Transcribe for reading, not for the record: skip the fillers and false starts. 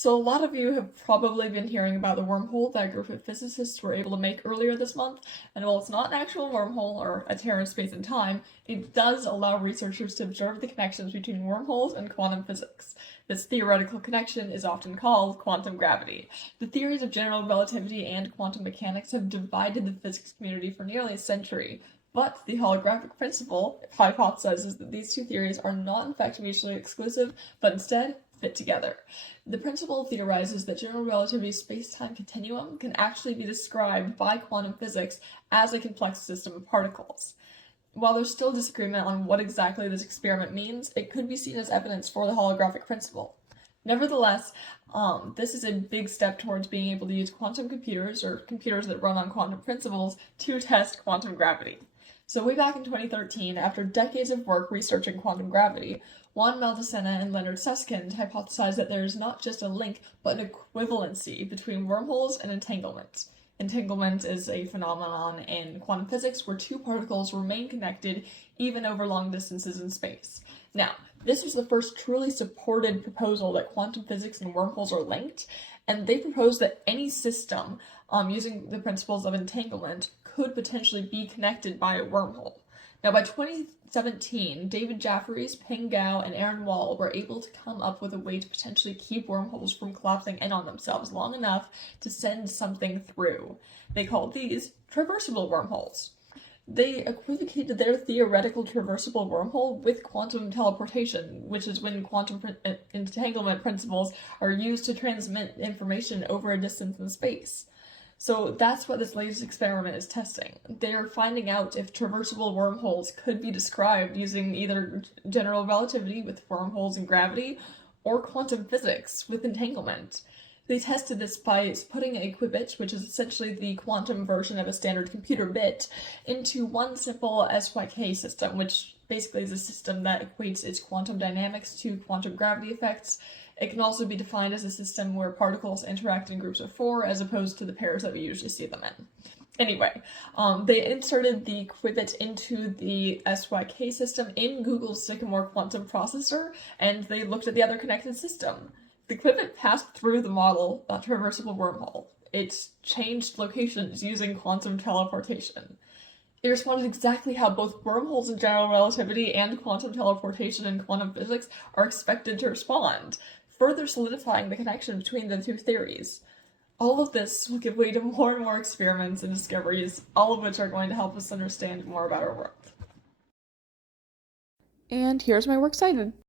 So a lot of you have probably been hearing about the wormhole that a group of physicists were able to make earlier this month, and while it's not an actual wormhole or a tear in space and time, it does allow researchers to observe the connections between wormholes and quantum physics. This theoretical connection is often called quantum gravity. The theories of general relativity and quantum mechanics have divided the physics community for nearly a century, but the holographic principle hypothesizes that these two theories are not in fact mutually exclusive, but instead fit together. The principle theorizes that general relativity space-time continuum can actually be described by quantum physics as a complex system of particles. While there's still disagreement on what exactly this experiment means, it could be seen as evidence for the holographic principle. Nevertheless, this is a big step towards being able to use quantum computers, or computers that run on quantum principles, to test quantum gravity. So way back in 2013, after decades of work researching quantum gravity, Juan Maldacena and Leonard Susskind hypothesized that there is not just a link, but an equivalency between wormholes and entanglement. Entanglement is a phenomenon in quantum physics where two particles remain connected even over long distances in space. Now, this was the first truly supported proposal that quantum physics and wormholes are linked, and they proposed that any system using the principles of entanglement could potentially be connected by a wormhole. Now, by 2017, David Jeffries, Ping Gao, and Aaron Wall were able to come up with a way to potentially keep wormholes from collapsing in on themselves long enough to send something through. They called these traversable wormholes. They equivocated their theoretical traversable wormhole with quantum teleportation, which is when quantum entanglement principles are used to transmit information over a distance in space. So that's what this latest experiment is testing. They're finding out if traversable wormholes could be described using either general relativity with wormholes and gravity, or quantum physics with entanglement. They tested this by putting a qubit, which is essentially the quantum version of a standard computer bit, into one simple SYK system, which basically is a system that equates its quantum dynamics to quantum gravity effects. It can also be defined as a system where particles interact in groups of four as opposed to the pairs that we usually see them in. Anyway, they inserted the qubit into the SYK system in Google's Sycamore quantum processor, and they looked at the other connected system. The qubit passed through the model, that traversable wormhole. It changed locations using quantum teleportation. It responded exactly how both wormholes in general relativity and quantum teleportation in quantum physics are expected to respond, further solidifying the connection between the two theories. All of this will give way to more and more experiments and discoveries, all of which are going to help us understand more about our world. And here's my works cited.